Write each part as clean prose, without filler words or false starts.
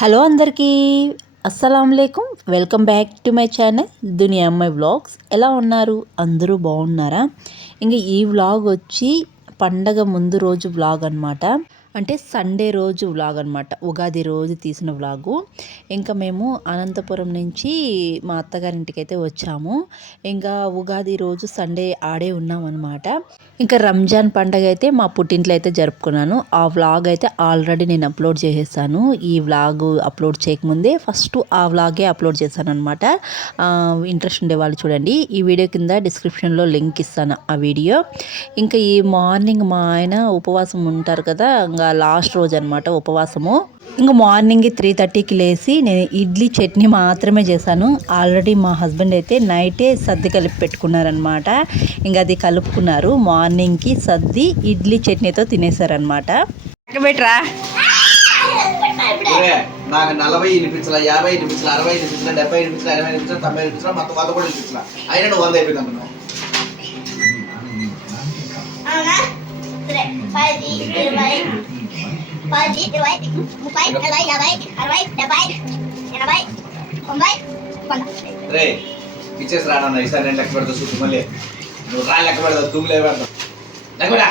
Hello అందరికీ అస్సలాముఅలైకుం. Welcome back to my channel దునియా అమ్మాయి వ్లాగ్స్. ఎలా ఉన్నారు? అందరూ బాగున్నారా? ఇంకా ఈ వ్లాగ్ వచ్చి పండగ ముందు రోజు వ్లాగ్ అనమాట. అంటే సండే రోజు వ్లాగ్ అనమాట. ఉగాది రోజు తీసిన వ్లాగు. ఇంకా మేము అనంతపురం నుంచి మా అత్తగారింటికి అయితే వచ్చాము. ఇంకా ఉగాది రోజు సండే ఆడే ఉన్నామన్నమాట. ఇంకా రంజాన్ పండగ అయితే మా పుట్టింట్లో అయితే జరుపుకున్నాను. ఆ వ్లాగ్ అయితే ఆల్రెడీ నేను అప్లోడ్ చేసేసాను. ఈ వ్లాగ్ అప్లోడ్ చేయకముందే ఫస్ట్ ఆ వ్లాగే అప్లోడ్ చేశాను అనమాట. ఇంట్రెస్ట్ ఉండే వాళ్ళు చూడండి. ఈ వీడియో కింద డిస్క్రిప్షన్లో లింక్ ఇస్తాను ఆ వీడియో. ఇంకా ఈ మార్నింగ్ మా ఆయన ఉపవాసం ఉంటారు కదా, ఇంకా లాస్ట్ రోజు అనమాట ఉపవాసము. ఇంకా మార్నింగ్ 3:30కి లేచి నేను ఇడ్లీ చట్నీ మాత్రమే చేశాను. ఆల్రెడీ మా హస్బెండ్ అయితే నైటే సర్ది కలిపి పెట్టుకున్నారనమాట. ఇంకా అది కలుపుకున్నారు. మార్నింగ్కి సర్ది ఇడ్లీ చట్నీతో తినేసారనమాట. బెటరా నాకు 40 వినిపించాల, 50 వినిపించాల, 60 వినిపించాల, 70 వినిపించాల, 80 వినిపించాల, 90 వినిపించాల, మొత్తం 100 కూడా వినిపించాల. అయినా నువ్వు 100 అయిపోయింది అంటున్నావు. రే ఇచ్చేసి రాడన్నా. ఈసారి నేను లెక్క పెడతా చూసి మళ్ళీ నువ్వు రా లెక్క పెడతావు, తుమ్ములే పెడతావు. లెక్క పెడా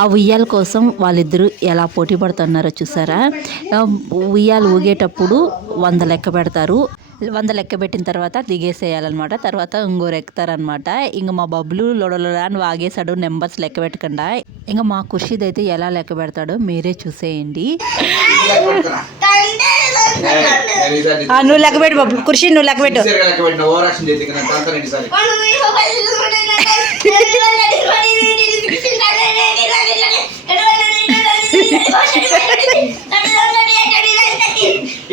ఆ ఉయ్యాల కోసం వాళ్ళిద్దరూ ఎలా పోటీ పడుతున్నారో చూసారా. ఉయ్యాలు ఊగేటప్పుడు 100 లెక్క పెడతారు. 100 లెక్క పెట్టిన తర్వాత దిగేసేయాలన్నమాట. తర్వాత ఇంకోరు ఎక్కుతారనమాట. ఇంక మా బబ్బులు లొడలొడ అని వాగేశాడు నెంబర్స్ లెక్క పెట్టకుండా. ఇంకా మా ఖుషిద్ అయితే ఎలా లెక్క పెడతాడో మీరే చూసేయండి. నువ్వు లెక్క పెట్టు బాబు. ఖుషి నువ్వు లెక్క పెట్టు.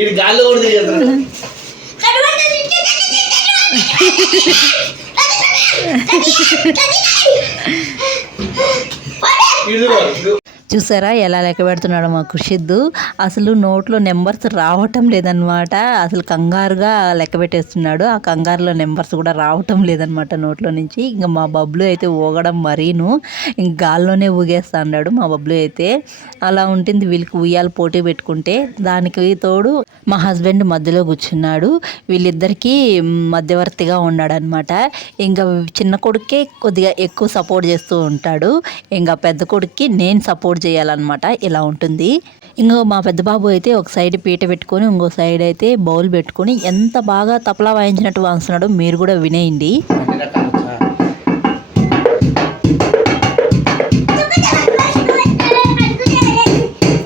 ఇది గాల్లో కూడా చూసారా ఎలా లెక్క పెడుతున్నాడు మా ఖుషిద్దు. అసలు నోట్లో నెంబర్స్ రావటం లేదనమాట. అసలు కంగారుగా లెక్క పెట్టేస్తున్నాడు. ఆ కంగారులో నెంబర్స్ కూడా రావటం లేదనమాట నోట్లో నుంచి. ఇంకా మా బబ్లు అయితే ఊగడం మరీను ఇంక గాల్లోనే ఊగేస్తా అన్నాడు మా బబ్లు అయితే. అలా ఉంటుంది వీళ్ళకి ఉయ్యాలు పోటీ పెట్టుకుంటే. దానికి తోడు మా హస్బెండ్ మధ్యలో కూర్చున్నాడు. వీళ్ళిద్దరికీ మధ్యవర్తిగా ఉన్నాడనమాట. ఇంకా చిన్న కొడుకే కొద్దిగా ఎక్కువ సపోర్ట్ చేస్తూ ఉంటాడు. ఇంకా పెద్ద కొడుక్కి నేను సపోర్ట్ చేయాలన్నమాట. ఇలా ఉంటుంది. ఇంకో మా పెద్ద బాబు అయితే ఒక సైడ్ పీట పెట్టుకొని ఇంకో సైడ్ అయితే బౌల్ పెట్టుకొని ఎంత బాగా తపలా వాయించినట్టు వాయిస్తున్నాడో మీరు కూడా వినేయండి.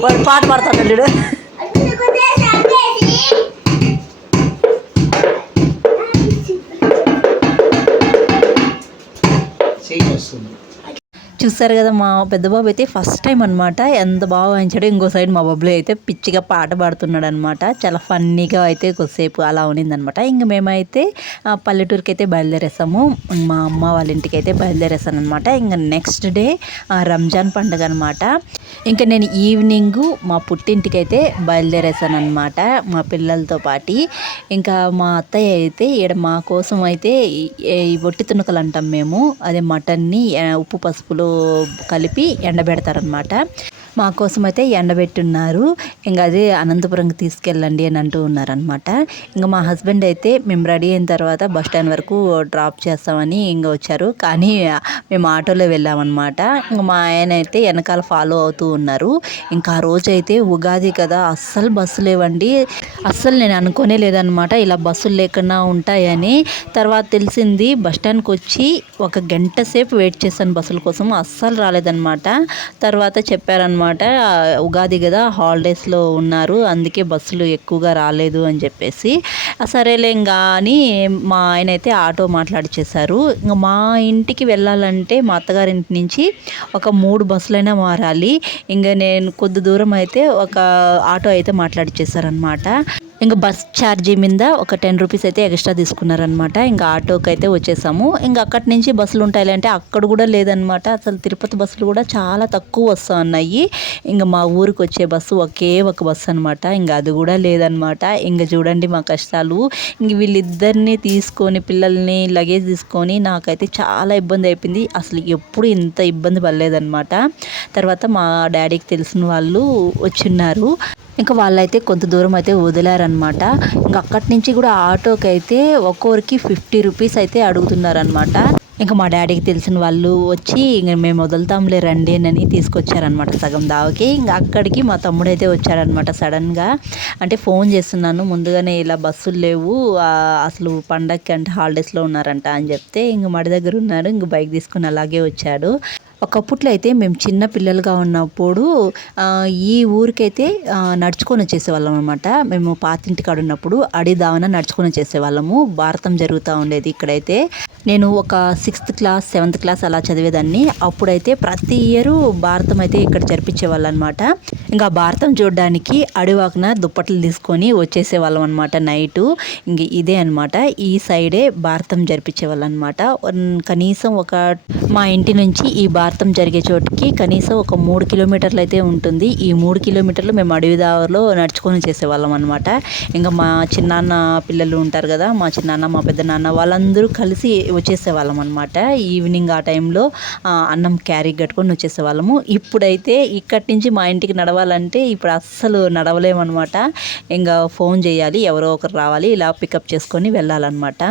వాడు పాట పాడుతాడు. చూస్తారు కదా మా పెద్ద బాబు అయితే ఫస్ట్ టైం అనమాట ఎంత బాగా వాయించాడు. ఇంకో సైడ్ మా బాబులో అయితే పిచ్చిగా పాట పాడుతున్నాడు అనమాట. చాలా ఫన్నీగా అయితే కొద్దిసేపు అలా ఉన్నిందనమాట. ఇంక మేమైతే పల్లెటూరుకి అయితే బయలుదేరేసాము. మా అమ్మ వాళ్ళ ఇంటికి అయితే బయలుదేరేసాను అనమాట. ఇంకా నెక్స్ట్ డే రంజాన్ పండుగ అనమాట. ఇంకా నేను ఈవినింగ్ మా పుట్టింటికి అయితే బయలుదేరేసాను అనమాట మా పిల్లలతో పాటి. ఇంకా మా అత్తయ్య అయితే ఈడ మా కోసం అయితే ఈ ఒట్టి తునకలు అంటాం మేము. అదే మటన్ని ఉప్పు పసుపులో కలిపి ఎండబెడతారనమాట. మా కోసం అయితే ఎండబెట్టున్నారు. ఇంకా అదే అనంతపురంకి తీసుకెళ్ళండి అని అంటూ ఉన్నారనమాట. ఇంకా మా హస్బెండ్ అయితే మేము రెడీ అయిన తర్వాత బస్ స్టాండ్ వరకు డ్రాప్ చేస్తామని ఇంకా వచ్చారు. కానీ మేము ఆటోలో వెళ్ళామన్నమాట. ఇంకా మా ఆయన అయితే వెనకాల ఫాలో అవుతూ ఉన్నారు. ఇంకా ఆ రోజు అయితే ఉగాది కదా, అస్సలు బస్సు లేవండి. అస్సలు నేను అనుకోనే లేదనమాట ఇలా బస్సులు లేకుండా ఉంటాయని. తర్వాత తెలిసింది. బస్ స్టాండ్కి వచ్చి 1 గంట సేపు వెయిట్ చేశాను బస్సుల కోసం. అస్సలు రాలేదనమాట. తర్వాత చెప్పారనమాట, ఉగాది కదా హాలిడేస్లో ఉన్నారు అందుకే బస్సులు ఎక్కువగా రాలేదు అని చెప్పేసి. సరేలే ఇంకా అని మా ఆయన అయితే ఆటో మాట్లాడిచేశారు. ఇంకా మా ఇంటికి వెళ్ళాలంటే మా అత్తగారింటి నుంచి ఒక 3 బస్సులైనా మారాలి. ఇంకా నేను కొద్ది దూరం అయితే ఒక ఆటో అయితే మాట్లాడిచేశారనమాట. ఇంకా బస్ ఛార్జీ మీద ఒక 10 రూపీస్ అయితే ఎక్స్ట్రా తీసుకున్నారనమాట. ఇంకా ఆటోకి అయితే వచ్చేసాము. ఇంకా అక్కడి నుంచి బస్సులు ఉంటాయి అంటే అక్కడ కూడా లేదనమాట. అసలు తిరుపతి బస్సులు కూడా చాలా తక్కువ వస్తూ ఉన్నాయి. ఇంకా మా ఊరికి వచ్చే బస్సు ఒకే ఒక బస్సు అనమాట. ఇంకా అది కూడా లేదనమాట. ఇంకా చూడండి మా కష్టాలు. ఇంక వీళ్ళిద్దరిని తీసుకొని పిల్లల్ని లగేజ్ తీసుకొని నాకైతే చాలా ఇబ్బంది అయిపోయింది. అసలు ఎప్పుడు ఇంత ఇబ్బంది పడలేదనమాట. తర్వాత మా డాడీకి తెలిసిన వాళ్ళు వచ్చిన్నారు. ఇంకా వాళ్ళైతే కొంత దూరం అయితే వదిలారనమాట. ఇంకా అక్కడి నుంచి కూడా ఆటోకి అయితే ఒక్కొరికి 50 రూపీస్ అయితే అడుగుతున్నారనమాట. ఇంకా మా డాడీకి తెలిసిన వాళ్ళు వచ్చి ఇంక మేము వదులుతాంలే రండి అని తీసుకొచ్చారనమాట సగం దావకి. ఇంకా అక్కడికి మా తమ్ముడు అయితే వచ్చారనమాట సడన్గా. అంటే ఫోన్ చేస్తున్నాను ముందుగానే, ఇలా బస్సులు లేవు అసలు పండగకి అంటే హాలిడేస్లో ఉన్నారంట అని చెప్తే ఇంక మడి దగ్గర ఉన్నారు. ఇంక బైక్ తీసుకుని అలాగే వచ్చాడు. ఒకప్పట్లో అయితే మేము చిన్న పిల్లలుగా ఉన్నప్పుడు ఈ ఊరికైతే నడుచుకొని వచ్చేసేవాళ్ళం అనమాట. మేము పాతింటి కాడ ఉన్నప్పుడు అడిదావన నడుచుకొని వచ్చేసేవాళ్ళము. భారతం జరుగుతూ ఉండేది ఇక్కడైతే. నేను ఒక 6th క్లాస్ 7th క్లాస్ అలా చదివేదాన్ని. అప్పుడైతే ప్రతి ఇయర్ భారతం అయితే ఇక్కడ జరిపించేవాళ్ళు అనమాట. ఇంకా భారతం చూడడానికి అడివాకన దుప్పట్లు తీసుకొని వచ్చేసేవాళ్ళం అనమాట నైటు. ఇంక ఇదే అనమాట, ఈ సైడే భారతం జరిపించేవాళ్ళు అనమాట. కనీసం మా ఇంటి నుంచి ఈ భారతం జరిగే చోటుకి కనీసం ఒక 3 కిలోమీటర్లు అయితే ఉంటుంది. ఈ 3 కిలోమీటర్లు మేము అడవి దారిలో నడుచుకొని చేసేవాళ్ళం అనమాట. ఇంకా మా చిన్నాన్న పిల్లలు ఉంటారు కదా, మా చిన్నాన్న మా పెద్ద నాన్న వాళ్ళందరూ కలిసి వచ్చేసేవాళ్ళం అనమాట. ఈవినింగ్ ఆ టైంలో అన్నం క్యారీ కట్టుకొని వచ్చేసేవాళ్ళము. ఇప్పుడైతే ఇక్కడి నుంచి మా ఇంటికి నడవాలంటే ఇప్పుడు అస్సలు నడవలేమన్నమాట. ఇంకా ఫోన్ చేయాలి, ఎవరో ఒకరు రావాలి, ఇలా పికప్ చేసుకొని వెళ్ళాలన్నమాట.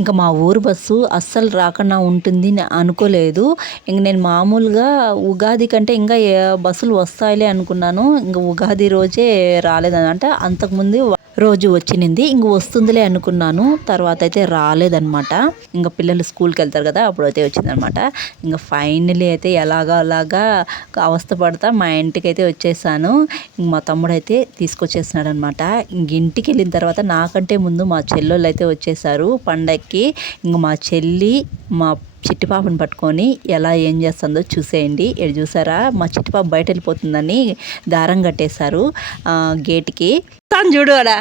ఇంకా మా ఊరు బస్సు అస్సలు రాకుండా ఉంటుంది అనుకోలేదు. ఇంక నేను మామూలుగా ఉగాది కంటే ఇంకా బస్సులు వస్తాయిలే అనుకున్నాను. ఇంకా ఉగాది రోజే రాలేదనంట. అంతకుముందు రోజు వచ్చింది, ఇంక వస్తుందిలే అనుకున్నాను. తర్వాత అయితే రాలేదనమాట. ఇంకా పిల్లలు స్కూల్కి వెళ్తారు కదా, అప్పుడైతే వచ్చిందనమాట. ఇంకా ఫైనలీ అయితే అలాగా అవస్థ పడతా మా ఇంటికి అయితే వచ్చేసాను. ఇంక మా తమ్ముడు అయితే తీసుకొచ్చేసినాడు అనమాట. ఇంక ఇంటికి వెళ్ళిన తర్వాత నాకంటే ముందు మా చెల్లెళ్ళు అయితే వచ్చేసారు పండక్కి. ఇంక మా చెల్లి మా చిట్టి పాపను పట్టుకొని ఎలా ఏం చేస్తుందో చూసేయండి. ఇక్కడ చూసారా, మా చిట్టి పాప బయట వెళ్ళిపోతుందని దారం కట్టేశారు గేట్కి. చూడు అడా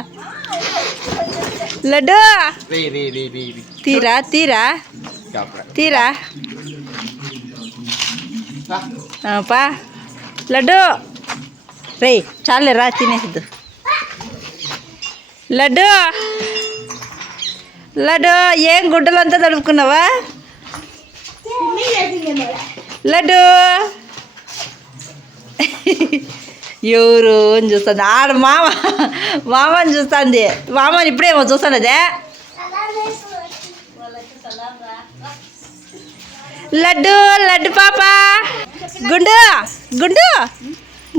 లడ్డు తీరా తీరా తీరా పా లడ్డు రే చాలే రా తినేసిద్దు. లడ్డు లడ్డు ఏం గుడ్డలంతా తడుపుకున్నావా లడ్డు? ఎవరు అని చూస్తుంది ఆడ మామని చూస్తుంది. మామని ఇప్పుడేమో చూస్తున్నదే. లడ్డు లడ్డు పాప గుండు గుండు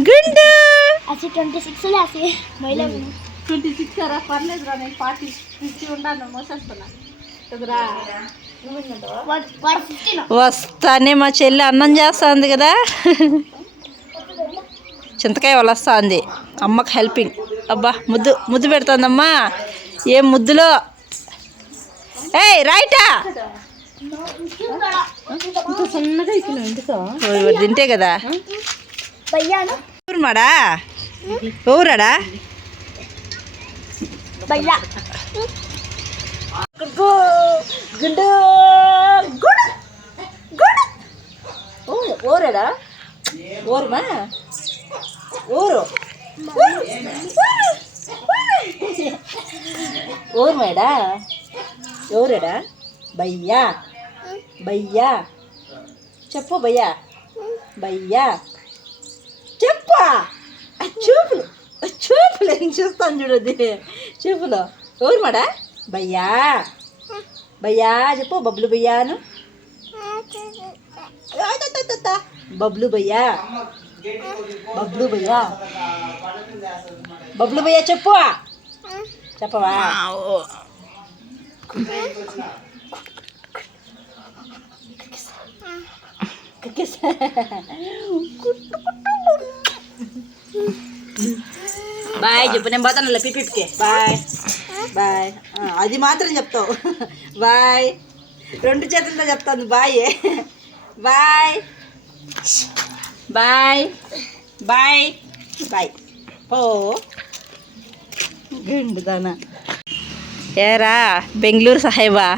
గుండు 26 రా పర్లేదురా, నేను 40-50 ఉండాను మోసేస్తున్నా. వస్తానే మా చెల్లి అన్నం చేస్తుంది కదా, చింతకాయ వస్తుంది అమ్మకి హెల్పింగ్. అబ్బా ముద్దు ముద్దు పెడుతుందమ్మా. ఏం ముద్దులో ఏయ్ రైటా తింటే కదా. ఊరు మాడా ఊరాడా గుండు ఊరాడా ఊరుమా ఊరు ఊరు మేడా ఎవరేడా భయ్యా భయ్యా చెప్పు భయ్యా భయ్యా చెప్పా. చూపులు చూపులు ఏం చూస్తాను చూడది చూపులు. ఎవరు మాడా భయ్యా భయ్యా చెప్పు. బబ్లు భయ్యాను బబ్లు భయ్యా బబ్లు భయ్యా బబ్లు భయ్యా చెప్పు. చెప్పవా బాయ్ చెప్పు. నేను పోతాను పిపికి. బాయ్ బాయ్ అది మాత్రం చెప్తావు. బాయ్ 2 చేతులతో చెప్తాను bye. Bye bye bye bye పో. గండుదానా ఏరా బెంగళూరు సాహేబా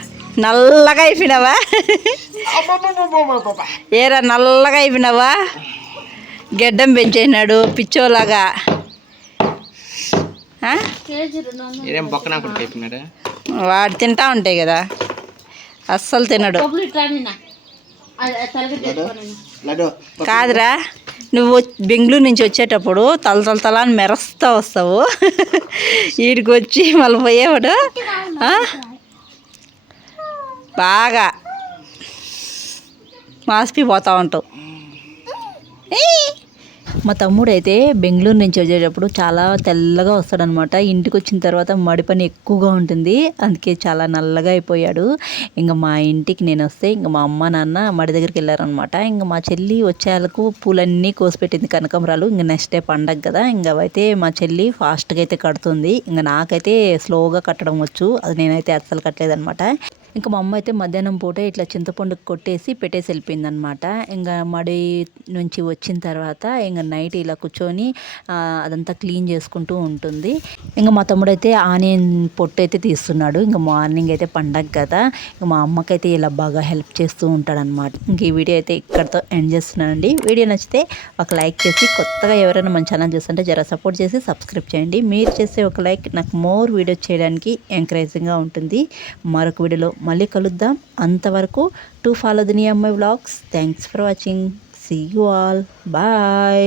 నల్లగా అయిపోయినావా? ఏరా నల్లగా అయిపోయినావా? గెడ్డం పెంచేసినాడు పిచ్చోలాగా. ఆ? కేజీ 200 ఏం బొక్కనా కొడుకు అయిపోయినాడు. వాడు తింటా ఉంటాయి కదా, అస్సలు తినడు. డబ్బులు ఇట్లా తరగతి లడ్డు కాదురా, నువ్వు బెంగళూరు నుంచి వచ్చేటప్పుడు తల అని మెరస్తా వస్తావు, వీడికి వచ్చి మళ్ళీ పోయేవాడు ఆ? బాగా మాసిపోతా ఉంటావు. మా తమ్ముడు అయితే బెంగళూరు నుంచి వచ్చేటప్పుడు చాలా తెల్లగా వస్తాడనమాట. ఇంటికి వచ్చిన తర్వాత మడి పని ఎక్కువగా ఉంటుంది, అందుకే చాలా నల్లగా అయిపోయాడు. ఇంకా మా ఇంటికి నేను వస్తే ఇంకా మా అమ్మ నాన్న మడి దగ్గరికి వెళ్ళారనమాట. ఇంకా మా చెల్లి వచ్చేళ్ళకు పూలన్నీ కోసిపెట్టింది, కనకంబరాలు. ఇంకా నెక్స్ట్ డే పండగ కదా, ఇంకా అయితే మా చెల్లి ఫాస్ట్గా అయితే కడుతుంది. ఇంకా నాకైతే స్లోగా కట్టడం వచ్చు, అది నేనైతే అస్సలు కట్టలేదనమాట. ఇంకా మా అమ్మ అయితే మధ్యాహ్నం పూట ఇట్లా చింతపండు కొట్టేసి పెట్టేసి వెళ్ళిపోయింది అనమాట. ఇంకా మడి నుంచి వచ్చిన తర్వాత ఇంకా నైట్ ఇలా కూర్చొని అదంతా క్లీన్ చేసుకుంటూ ఉంటుంది. ఇంకా మా తమ్ముడు అయితే ఆనియన్ పొట్టు అయితే తీస్తున్నాడు. ఇంకా మార్నింగ్ అయితే పండగ కదా, ఇంకా మా అమ్మకైతే ఇలా బాగా హెల్ప్ చేస్తూ ఉంటాడనమాట. ఇంక ఈ వీడియో అయితే ఇక్కడితో ఎండ్ చేస్తున్నానండి. వీడియో నచ్చితే ఒక లైక్ చేసి, కొత్తగా ఎవరైనా మన ఛానల్ చూస్తుంటే జర సపోర్ట్ చేసి సబ్స్క్రైబ్ చేయండి. మీరు చేసే ఒక లైక్ నాకు మోర్ వీడియో చేయడానికి ఎంకరేజింగ్గా ఉంటుంది. మరొక వీడియోలో మళ్ళీ కలుద్దాం. అంతవరకు to follow the near my vlogs. Thanks for watching. See you all. Bye.